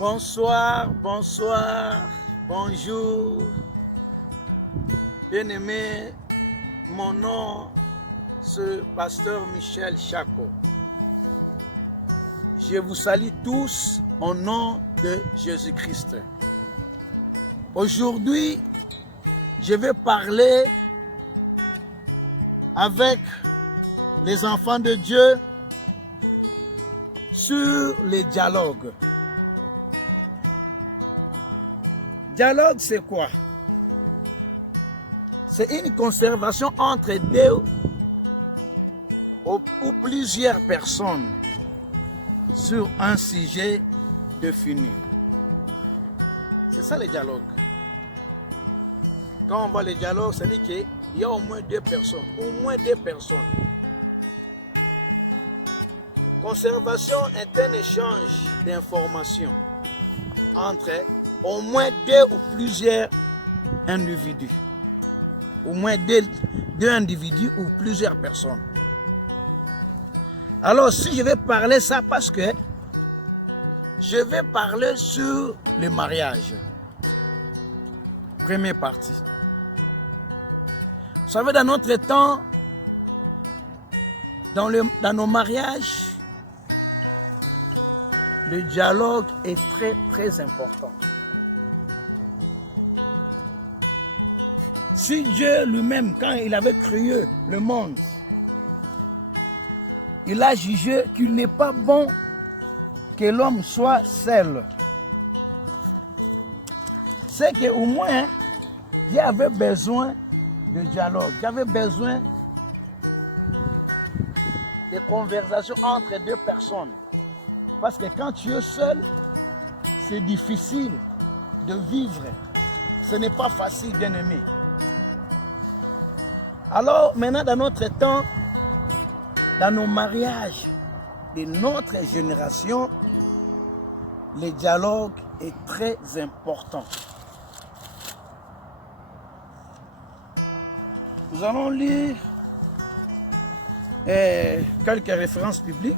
Bonsoir, bonsoir, bonjour. Bien-aimé, mon nom, c'est Pasteur Michel Chako. Je vous salue tous au nom de Jésus-Christ. Aujourd'hui, je vais parler avec les enfants de Dieu sur les dialogues. Dialogue, c'est quoi? C'est une conversation entre deux ou plusieurs personnes sur un sujet défini. C'est ça le dialogue. Quand on voit le dialogue, ça dit qu'il y a au moins deux personnes. Conservation est un échange d'informations entre au moins deux ou plusieurs individus. Au moins deux individus ou plusieurs personnes. Alors, si je vais parler ça, parce que je vais parler sur le mariage. Première partie. Vous savez, dans notre temps, dans nos mariages, le dialogue est très, très important. Si Dieu lui-même, quand il avait créé le monde, il a jugé qu'il n'est pas bon que l'homme soit seul. C'est qu'au moins, il y avait besoin de dialogue, il y avait besoin de conversation entre deux personnes. Parce que quand tu es seul, c'est difficile de vivre. Ce n'est pas facile, bien-aimé. Alors, maintenant, dans notre temps, dans nos mariages de notre génération, le dialogue est très important. Nous allons lire quelques références bibliques.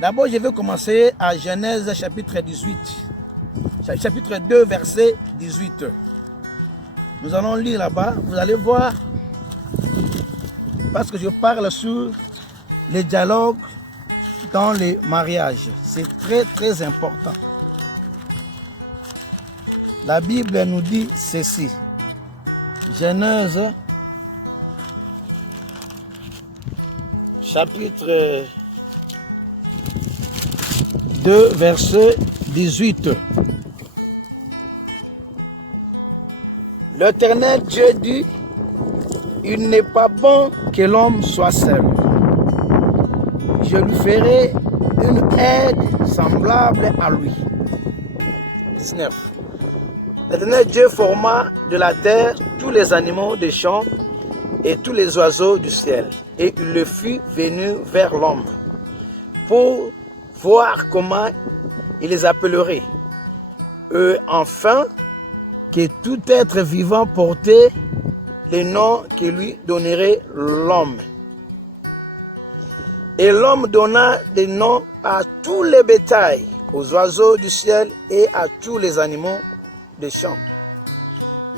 D'abord, je vais commencer à Genèse chapitre 18. Chapitre 2, verset 18. Nous allons lire là-bas. Vous allez voir, parce que je parle sur les dialogues dans les mariages. C'est très, très important. La Bible nous dit ceci. Genèse, chapitre 2, verset 18. L'Éternel Dieu dit, il n'est pas bon que l'homme soit seul. Je lui ferai une aide semblable à lui. 19. L'Éternel Dieu forma de la terre tous les animaux des champs et tous les oiseaux du ciel. Et il le fut venu vers l'homme pour voir comment il les appellerait. Enfin, que tout être vivant portait les noms que lui donnerait l'homme. Et l'homme donna des noms à tous les bétails, aux oiseaux du ciel et à tous les animaux des champs.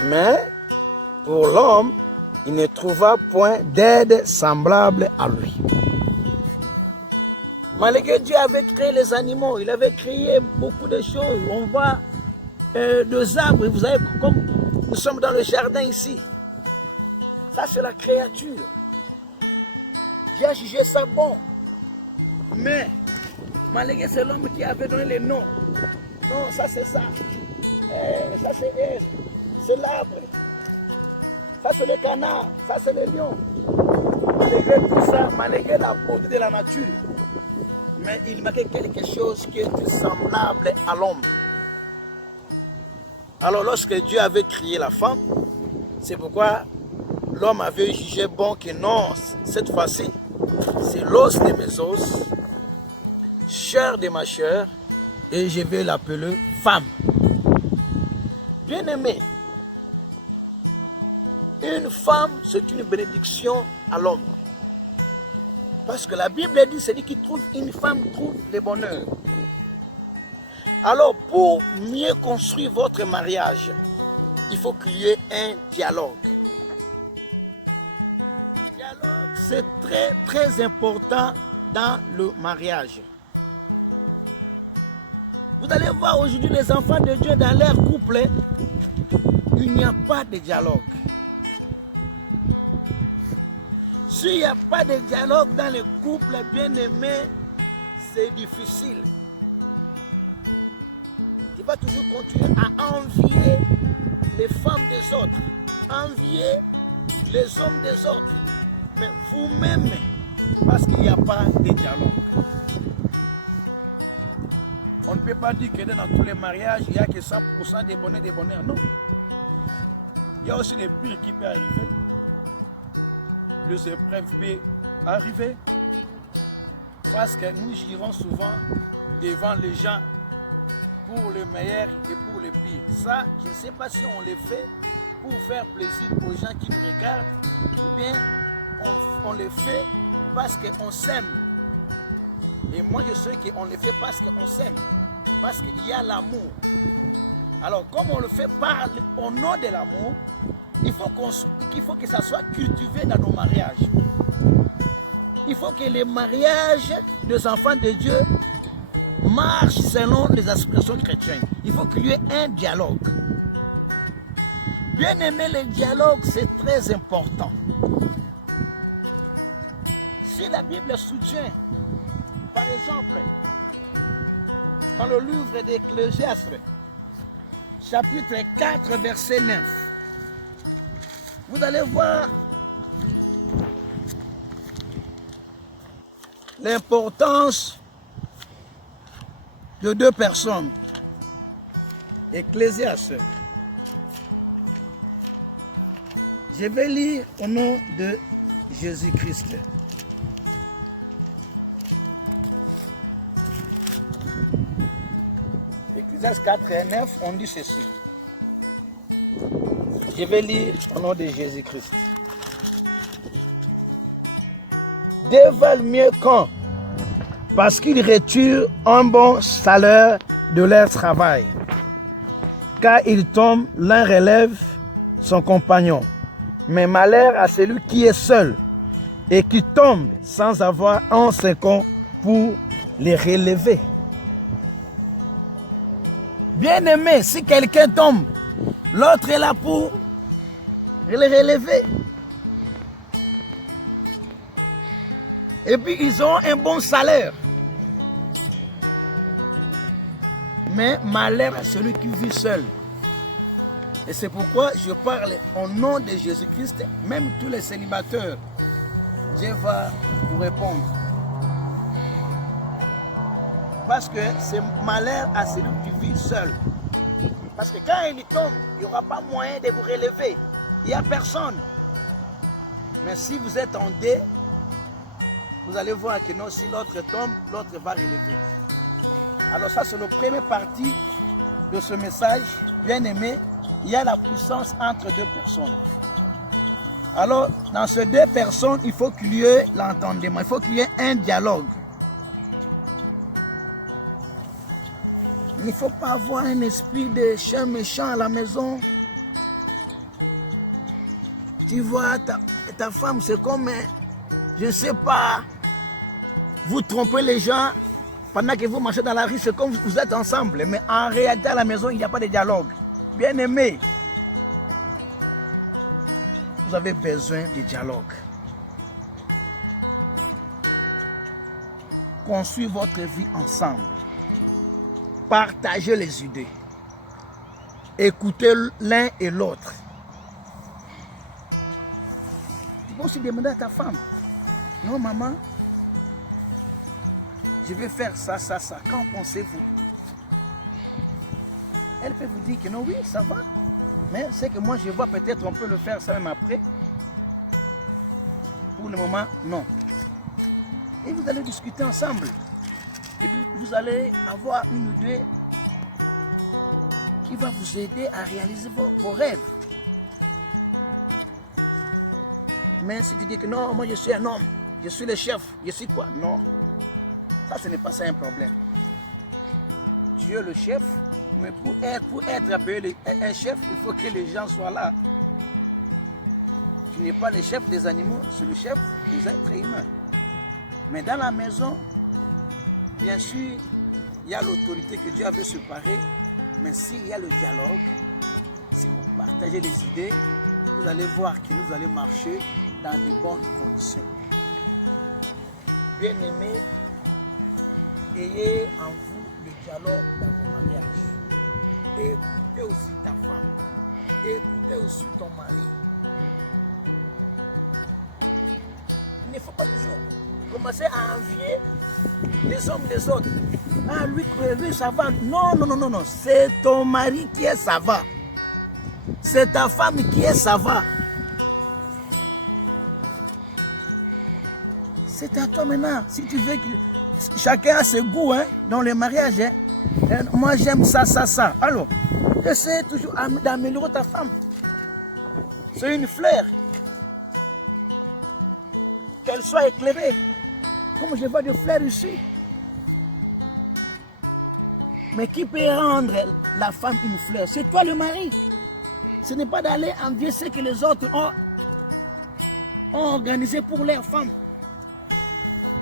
Mais pour l'homme, il ne trouva point d'aide semblable à lui. Malgré Dieu avait créé les animaux, il avait créé beaucoup de choses. On voit des arbres, vous savez, comme nous sommes dans le jardin ici. Ça, c'est la créature. Dieu a jugé ça bon. Mais, malgré c'est l'homme qui avait donné les noms. Non, ça c'est ça. Ça c'est l'arbre. Ça c'est le canard. Ça c'est le lion. Malgré tout ça, malgré la beauté de la nature, mais il manquait quelque chose qui était semblable à l'homme. Alors lorsque Dieu avait créé la femme, c'est pourquoi l'homme avait jugé bon que non, cette fois-ci, c'est l'os de mes os, chair de ma chair, et je vais l'appeler femme. Bien-aimé, une femme, c'est une bénédiction à l'homme. Parce que la Bible dit, celui qui trouve une femme trouve le bonheur. Alors, pour mieux construire votre mariage, il faut qu'il y ait un dialogue. Le dialogue, c'est très, très important dans le mariage. Vous allez voir aujourd'hui les enfants de Dieu dans leur couple, il n'y a pas de dialogue. S'il n'y a pas de dialogue dans le couple, bien aimé, c'est difficile. Tu vas toujours continuer à envier les femmes des autres, envier les hommes des autres, mais vous-même, parce qu'il n'y a pas de dialogue. On ne peut pas dire que dans tous les mariages, il n'y a que 100% de bonheur, non. Il y a aussi les pires qui peuvent arriver. Les épreuves peuvent arriver. Parce que nous girons souvent devant les gens pour le meilleur et pour le pire. Ça, je ne sais pas si on le fait pour faire plaisir aux gens qui nous regardent, ou bien on le fait parce qu'on s'aime. Et moi, je sais qu'on le fait parce qu'on s'aime, parce qu'il y a l'amour. Alors, comme on le fait au nom de l'amour, il faut que ça soit cultivé dans nos mariages. Il faut que les mariages des enfants de Dieu marchent selon les expressions chrétiennes. Il faut qu'il y ait un dialogue. Bien aimer le dialogue, c'est très important. Si la Bible soutient, par exemple, dans le livre d'Ecclésiaste, chapitre 4, verset 9, vous allez voir l'importance de deux personnes. Ecclésiaste. Je vais lire au nom de Jésus-Christ. Ecclésiaste 4 et 9, on dit ceci. Je vais lire au nom de Jésus-Christ. Deux valent mieux qu'un, parce qu'ils retirent un bon salaire de leur travail. Car ils tombent, l'un relève son compagnon. Mais malheur à celui qui est seul et qui tombe sans avoir un second pour les relever. Bien aimé, si quelqu'un tombe, l'autre est là pour le relever. Et puis ils ont un bon salaire. Mais malheur à celui qui vit seul. Et c'est pourquoi je parle au nom de Jésus-Christ, même tous les célibataires. Dieu va vous répondre. Parce que c'est malheur à celui qui vit seul. Parce que quand il tombe, il n'y aura pas moyen de vous relever. Il n'y a personne. Mais si vous êtes en deux, vous allez voir que non, si l'autre tombe, l'autre va relever. Alors ça, c'est la première partie de ce message. Bien aimé, il y a la puissance entre deux personnes. Alors, dans ces deux personnes, il faut qu'il y ait l'entendement. Il faut qu'il y ait un dialogue. Il ne faut pas avoir un esprit de chien méchant à la maison. Tu vois, ta femme, c'est comme, je ne sais pas, vous trompez les gens pendant que vous marchez dans la rue, c'est comme vous êtes ensemble. Mais en réalité, à la maison, il n'y a pas de dialogue. Bien aimé, vous avez besoin de dialogue. Construisez votre vie ensemble. Partagez les idées. Écoutez l'un et l'autre. Tu peux aussi demander à ta femme. Non, maman, je vais faire ça, ça, ça. Qu'en pensez-vous? Elle peut vous dire que non, oui, ça va. Mais c'est que moi, je vois peut-être on peut le faire ça même après. Pour le moment, non. Et vous allez discuter ensemble. Et puis, vous allez avoir une idée qui va vous aider à réaliser vos rêves. Mais si tu dis que non, moi je suis un homme, je suis le chef, je suis quoi? Non. Ça, ce n'est pas ça un problème. tu es le chef, mais pour être appelé un chef, il faut que les gens soient là. Tu n'es pas le chef des animaux, c'est le chef des êtres humains. Mais dans la maison, bien sûr, il y a l'autorité que Dieu avait séparée, mais s'il y a le dialogue, si vous partagez les idées, vous allez voir que nous allons marcher dans de bonnes conditions. Bien-aimés, ayez en vous le dialogue dans vos mariages. Écoutez aussi ta femme. Écoutez aussi ton mari. Il ne faut pas toujours commencer à envier les hommes des autres. Ah, lui, ça va. Non, non, non, non, non. C'est ton mari qui est ça va. C'est ta femme qui est ça va. C'est à toi maintenant. Si tu veux que chacun a ses goûts hein, dans les mariages. Hein. Moi, j'aime ça, ça, ça. Alors, essaie toujours d'améliorer ta femme. C'est une fleur. Qu'elle soit éclairée. Comme je vois des fleurs ici. Mais qui peut rendre la femme une fleur? C'est toi le mari. Ce n'est pas d'aller envier ce que les autres ont organisé pour leurs femmes.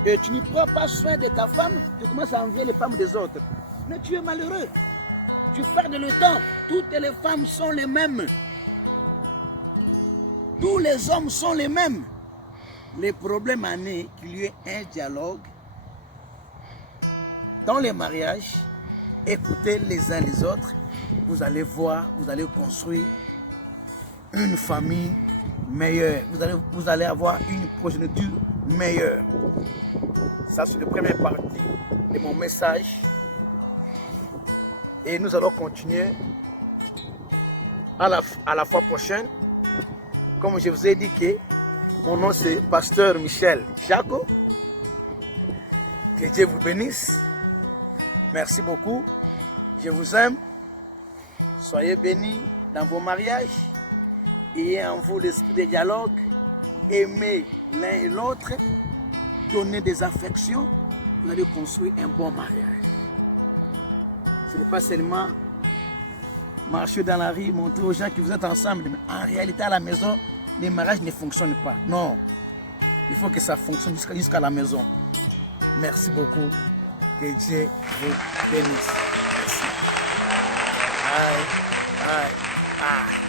Et tu ne prends pas soin de ta femme, tu commences à envier les femmes des autres. Mais tu es malheureux. Tu perds le temps. Toutes les femmes sont les mêmes. Tous les hommes sont les mêmes. Le problème en est qu'il y ait un dialogue dans les mariages. Écoutez les uns les autres. Vous allez voir, vous allez construire une famille meilleure. Vous allez avoir une progéniture meilleure. Ça, c'est la première partie de mon message. Et nous allons continuer à la fois prochaine. Comme je vous ai dit que mon nom c'est Pasteur Michel Jaco. Que Dieu vous bénisse. Merci beaucoup. Je vous aime. Soyez bénis dans vos mariages. Ayez en vous l'esprit de dialogue. Aimez l'un et l'autre. Donnez des affections. Vous allez construire un bon mariage. Ce n'est pas seulement marcher dans la rue, montrer aux gens que vous êtes ensemble. Mais en réalité, à la maison, les mariages ne fonctionnent pas. Non. Il faut que ça fonctionne jusqu'à la maison. Merci beaucoup. Que Dieu vous bénisse. Merci. Bye. Bye. Bye.